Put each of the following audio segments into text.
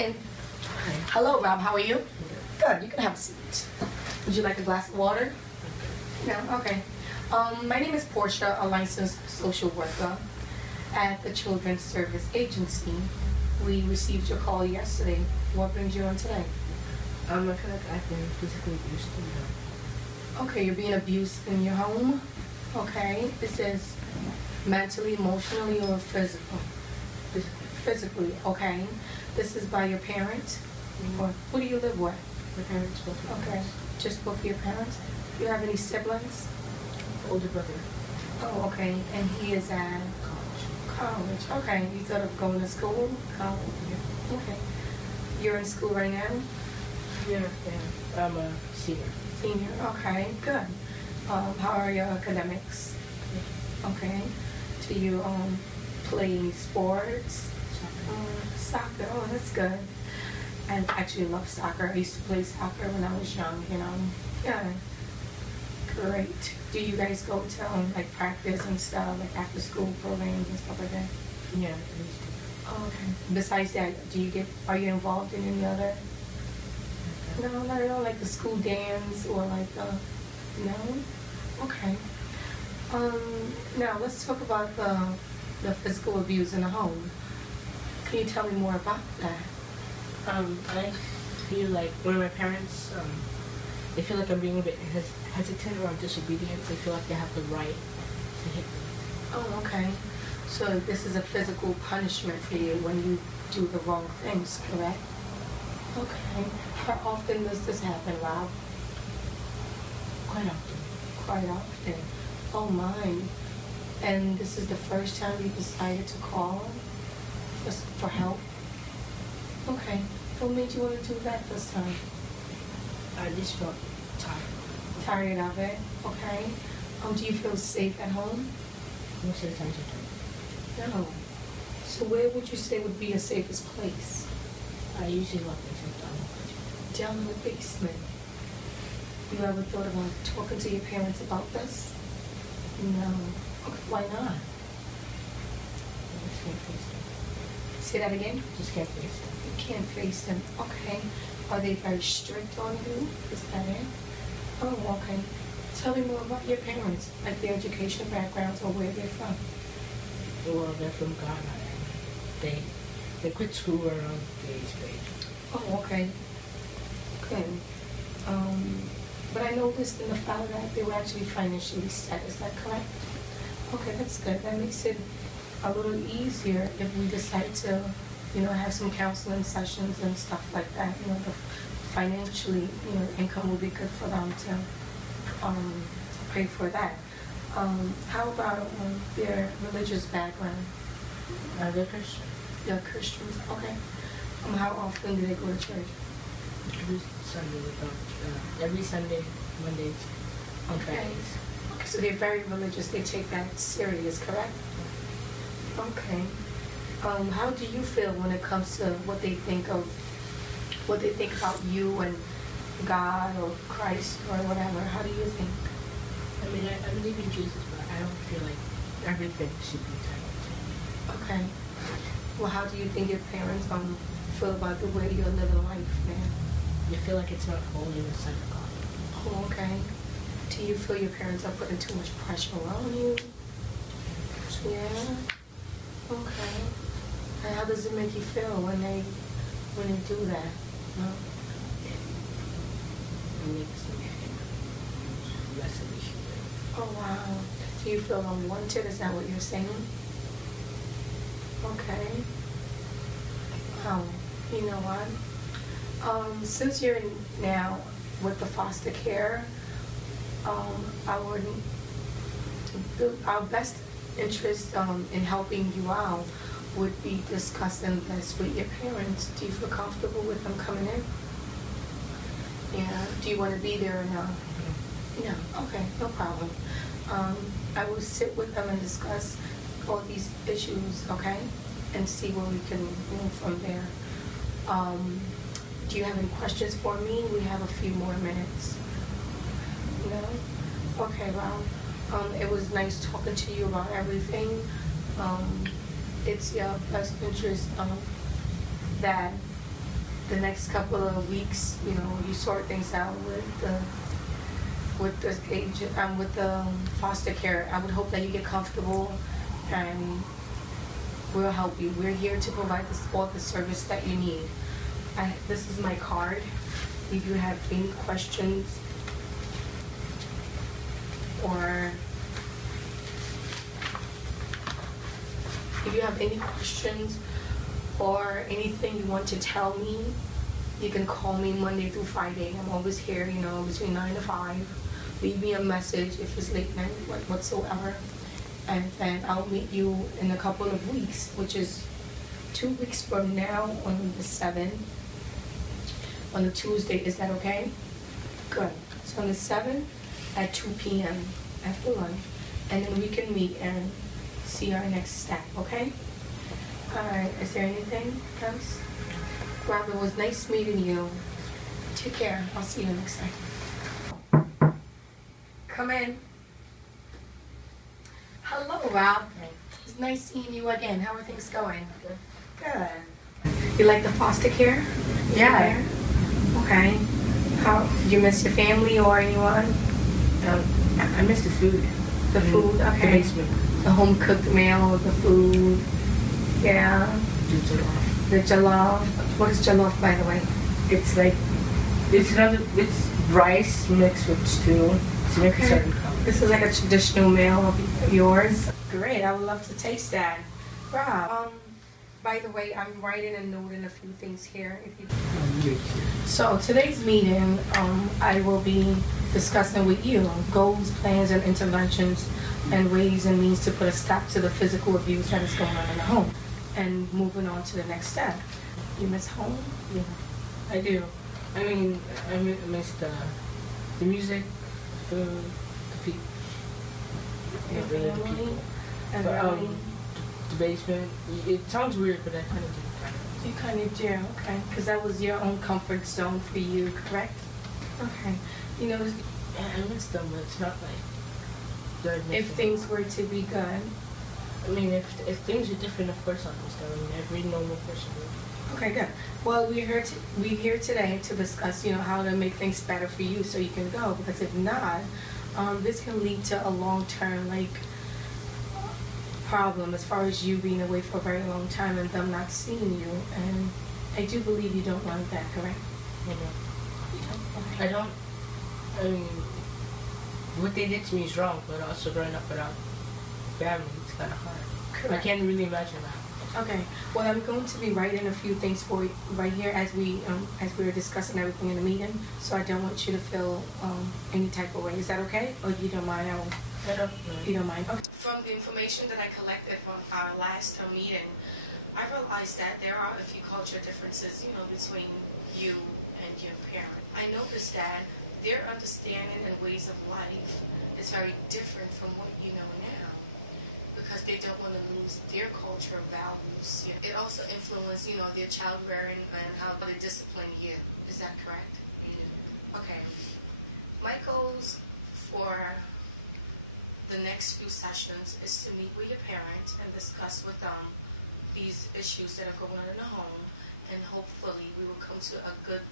in. Hello, Rob. How are you? Good. You can have a seat. Would you like a glass of water? No? Okay. My name is Portia, a licensed social worker at the Children's Service Agency. We received your call yesterday. What brings you on today? I feel like I've been physically abused in my home. Okay, you're being abused in your home. Okay. Is this mentally, emotionally, or physical? Physically, okay. This is by your parents? Mm-hmm. Or who do you live with? My parents, both of Okay, just both of your parents? Do you have any siblings? older brother, Oh, okay, and he is at college. Okay, you thought of going to school? College? Yeah. Okay. You're in school right now? Yeah, I'm a senior. Senior, okay, good. How are your academics? Okay. Do you play any sports? Soccer, oh, that's good. I actually love soccer. I used to play soccer when I was young, you know. Yeah. Great. Do you guys go to like practice and stuff, like after school programs and stuff like that? Yeah, I used to. Oh, okay. Besides that, are you involved in any other? No, not at all, like the school dance or like no? Okay. Now let's talk about the physical abuse in the home. Can you tell me more about that? I feel like when my parents, they feel like I'm being a bit hesitant or I'm disobedient. They feel like they have the right to hit me. Oh, okay. So this is a physical punishment for you when you do the wrong things, correct? Okay. How often does this happen, Rob? Quite often. Quite often. Oh my. And this is the first time you decided to call for help? Okay. What made you want to do that this time? I just felt tired. Tired of it? Okay. Do you feel safe at home? Most of the times I No. So where would you say would be your safest place? don't. I usually lock myself down. Down in the basement. You ever thought about talking to your parents about this? No. Okay, why not? I just can't face them. Say that again? Just can't face them. You can't face them. Okay. Are they very strict on you? Is that it? Oh, okay. Tell me more about your parents, like their education backgrounds or where they're from. Well, they're from Ghana. They quit school around the 8th grade. Oh, okay. Good. But I noticed in the file that they were actually financially set. Is that correct? Okay, that's good. That makes it a little easier if we decide to, have some counseling sessions and stuff like that. The financially, income will be good for them to pay for that. How about their religious background? They're Christian. They're Christians. Okay. How often do they go to church? Every Sunday, Mondays, and Okay. Fridays. Okay, so they're very religious. They take that serious, correct? Okay. How do you feel when it comes to what they think about you and God or Christ or whatever? How do you think? I mean, I believe in Jesus, but I don't feel like everything should be entitled to me. Okay. Well, how do you think your parents feel about the way you're living life, man? You feel like it's not holding the sight of God. Oh, okay. Do you feel your parents are putting too much pressure on you? Yeah. Okay. And how does it make you feel when they do that? No? It makes me feel less appreciated. Oh, wow. Do you feel unwanted? Is that what you're saying? Okay. You know what? Since you're now with the foster care, our best interest in helping you out would be discussing this with your parents. Do you feel comfortable with them coming in? Yeah. Do you want to be there or no? No. Okay, no problem. I will sit with them and discuss all these issues, okay? And see where we can move from there. Do you have any questions for me? We have a few more minutes. No? Okay, well, it was nice talking to you about everything. It's your best interest that the next couple of weeks, you know, you sort things out with the agent, with the foster care. I would hope that you get comfortable, and we'll help you. We're here to provide all the service that you need. This is my card. If you have any questions or anything you want to tell me, you can call me Monday through Friday. I'm always here, you know, between 9 to 5. Leave me a message if it's late night, whatsoever. And then I'll meet you in a couple of weeks, which is 2 weeks from now on the 7th. On a Tuesday, is that okay? Good. So on the 7th at 2 p.m. after lunch, and then we can meet and see our next step, okay? All right, is there anything else? Rob, it was nice meeting you. Take care. I'll see you next time. Come in. Hello, Rob. It's nice seeing you again. How are things going? Good. You like the foster care? Yeah. Okay. How, do you miss your family or anyone? I miss the food. The food, okay. The basement. The home cooked meal, the food. Yeah. The jollof. The jollof. What is jollof, by the way? It's like, it's rice mixed with stew. To make a certain color. This is like a traditional meal of yours. Great, I would love to taste that. Rob, by the way, I'm writing a note and a few things here. So today's meeting, I will be discussing with you goals, plans, and interventions, and ways and means to put a stop to the physical abuse that is going on in the home, and moving on to the next step. You miss home? Yeah, I do. I mean, I miss the music, the people. Your family? And the basement. It sounds weird, but I kind of do. You kind of do, okay. Because that was your own comfort zone for you, correct? Okay. You know, I miss them, but it's not like... if things were to be good. I mean, if things are different, of course I'll miss them. I mean, every normal person would. Okay, good. Well, we're here today to discuss, you know, how to make things better for you so you can go. Because if not, this can lead to a long-term, like, problem as far as you being away for a very long time and them not seeing you. And I do believe you don't want that, correct? I don't. You don't? Okay. I don't. I mean, what they did to me is wrong, but also growing up without family, it's kind of hard. Correct. I can't really imagine that. Okay. Well, I'm going to be writing a few things for you right here as we were discussing everything in the meeting. So I don't want you to feel any type of way. Is that okay? Or you don't mind? I don't know. You don't mind? Okay. From the information that I collected from our last meeting, I realized that there are a few cultural differences, you know, between you and your parent. I noticed that their understanding and ways of life is very different from what you know now, because they don't want to lose their cultural values. It also influences, you know, their child rearing and how they discipline you. Is that correct? Yeah. Okay. My goals for the next few sessions is to meet with your parents and discuss with them these issues that are going on in the home, and hopefully we will come to a good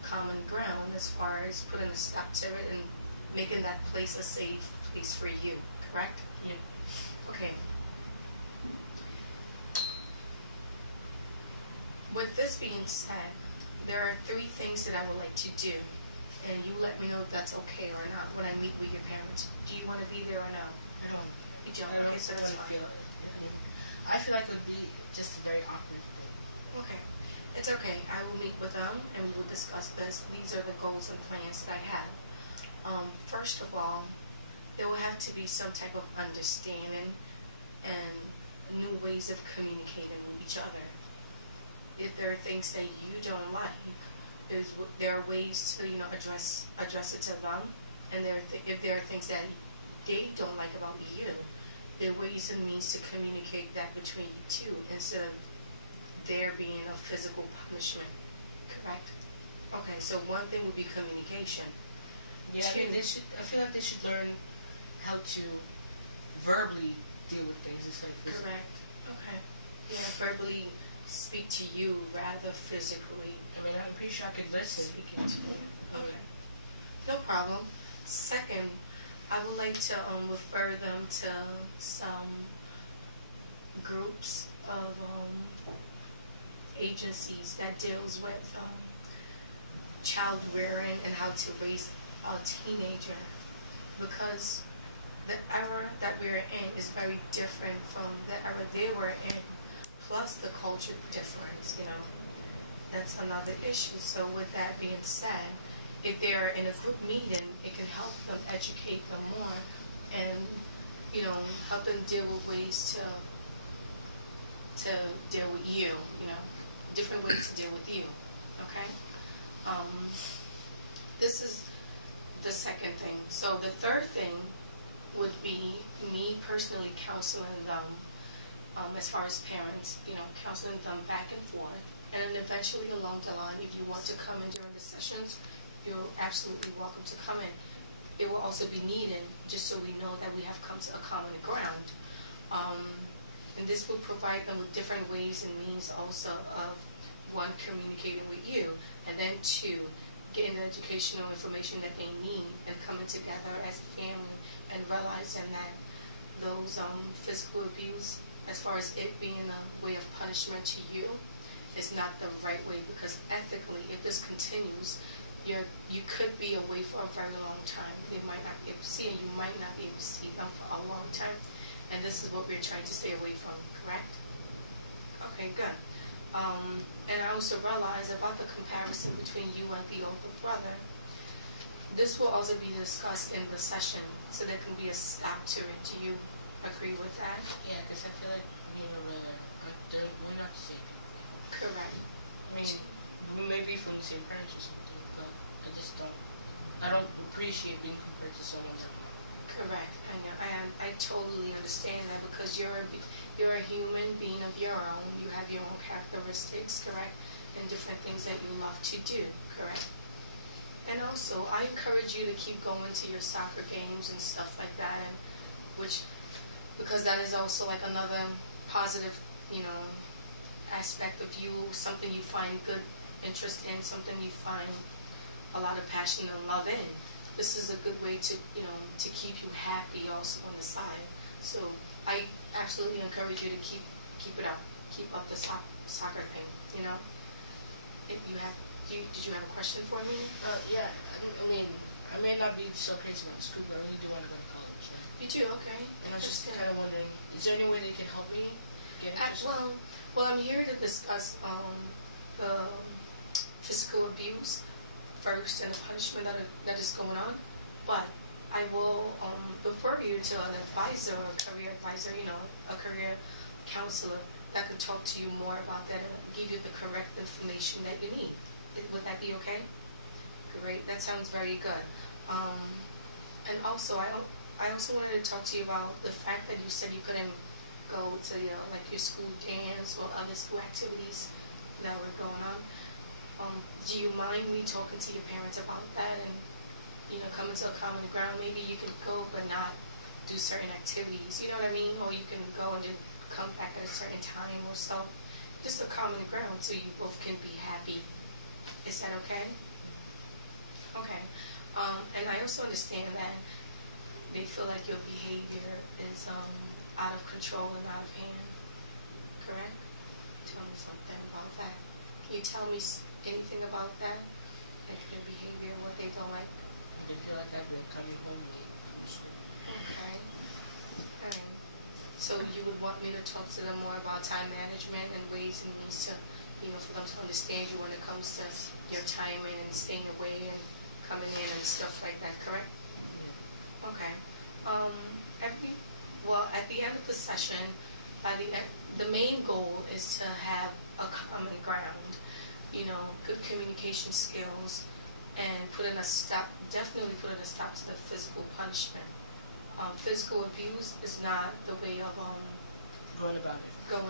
common ground as far as putting a stop to it and making that place a safe place for you, correct? Yeah. Okay. With this being said, there are 3 things that I would like to do, and you let me know if that's okay or not when I meet with your parents. Do you want to be there or no? I don't. You don't? Okay, so that's fine. I feel like it would be just very awkward. Okay. It's okay. I will meet with them and we will discuss this. These are the goals and plans that I have. First of all, there will have to be some type of understanding and new ways of communicating with each other. If there are things that you don't like, there are ways to, you know, address it to them. And if there are things that they don't like about you, there are ways and means to communicate that between you two instead of there being a physical punishment. Correct? Okay, so one thing would be communication. Yeah, I mean, I feel like they should learn how to verbally deal with things instead of physically. Correct. Okay. Yeah, verbally speak to you rather physically. I mean, I'm pretty sure I could listen. Okay. No problem. Second, I would like to refer them to some groups of agencies that deals with child rearing and how to raise a teenager, because the era that we're in is very different from the era they were in, plus the culture difference, you know. That's another issue. So with that being said, if they're in a group meeting, it can help them, educate them more, and, you know, help them deal with ways to deal with you, you know, different ways to deal with you, okay? This is the second thing. So the third thing would be me personally counseling them, as far as parents, you know, counseling them back and forth. And then eventually along the line, if you want to come in during the sessions, you're absolutely welcome to come in. It will also be needed just so we know that we have come to a common ground. And this will provide them with different ways and means also of, one, communicating with you, and then two, getting the educational information that they need and coming together as a family and realizing that those physical abuse, as far as it being a way of punishment to you, is not the right way, because ethically, if this continues, you could be away for a very long time. They might not be able to see, and you might not be able to see them for a long time. And this is what we're trying to stay away from, correct? Okay, good. And I also realize about the comparison between you and the older brother. This will also be discussed in the session, so there can be a stop to it. Do you agree with that? Yeah, because I feel like we're not the same. Correct. I mean, we may be from the same parents or something, but I don't appreciate being compared to someone else. Correct. I know. I totally understand that, because you're a human being of your own. You have your own characteristics, correct, and different things that you love to do, correct. And also, I encourage you to keep going to your soccer games and stuff like that, and because that is also like another positive, you know, aspect of you, something you find good interest in, something you find a lot of passion and love in. This is a good way to, you know, to keep you happy also on the side. So I absolutely encourage you to keep it up, keep up the soccer thing, you know. If you have, did you have a question for me? Yeah. I mean, I may not be so crazy about school, but I really do want to go to college. You do, okay. And I was just kind of wondering, is there any way they could help me get into school? Well, I'm here to discuss the physical abuse first and the punishment that is going on, but I will refer you to an advisor, a career advisor, you know, a career counselor that could talk to you more about that and give you the correct information that you need. Would that be okay? Great, that sounds very good. And also, I also wanted to talk to you about the fact that you said you couldn't go to, you know, like your school dance or other school activities that were going on. Do you mind me talking to your parents about that and, you know, coming to a common ground? Maybe you can go but not do certain activities, you know what I mean? Or you can go and just come back at a certain time or so. Just a common ground so you both can be happy. Is that okay? Okay. And I also understand that they feel like your behavior is out of control and out of hand. Correct? Tell me something about that. Can you tell me anything about that? Like their behavior, what they don't like? They feel like I've been coming home late from school. Okay. So you would want me to talk to them more about time management and ways and means to, you know, for them to understand you when it comes to your timing and staying away and coming in and stuff like that, correct? Okay. At the end of the session, the main goal is to have a common ground, you know, good communication skills, and definitely putting a stop to the physical punishment. Physical abuse is not the way of going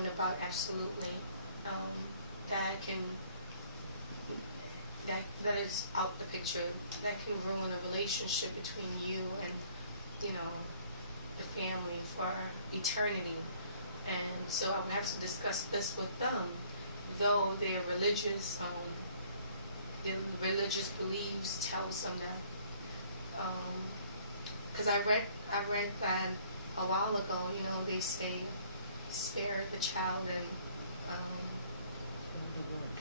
about it. Absolutely. That is out the picture. That can ruin a relationship between you and, you know, the family for eternity. And so I would have to discuss this with them, though they're religious their religious beliefs tells them that. Because I read that a while ago. You know, they say spare the child and Spoil the word.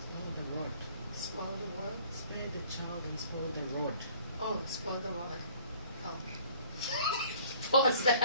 Spoil the rod. spoil the what? Spare the child and spoil the rod. Oh, spoil the what? Oh. Pause that.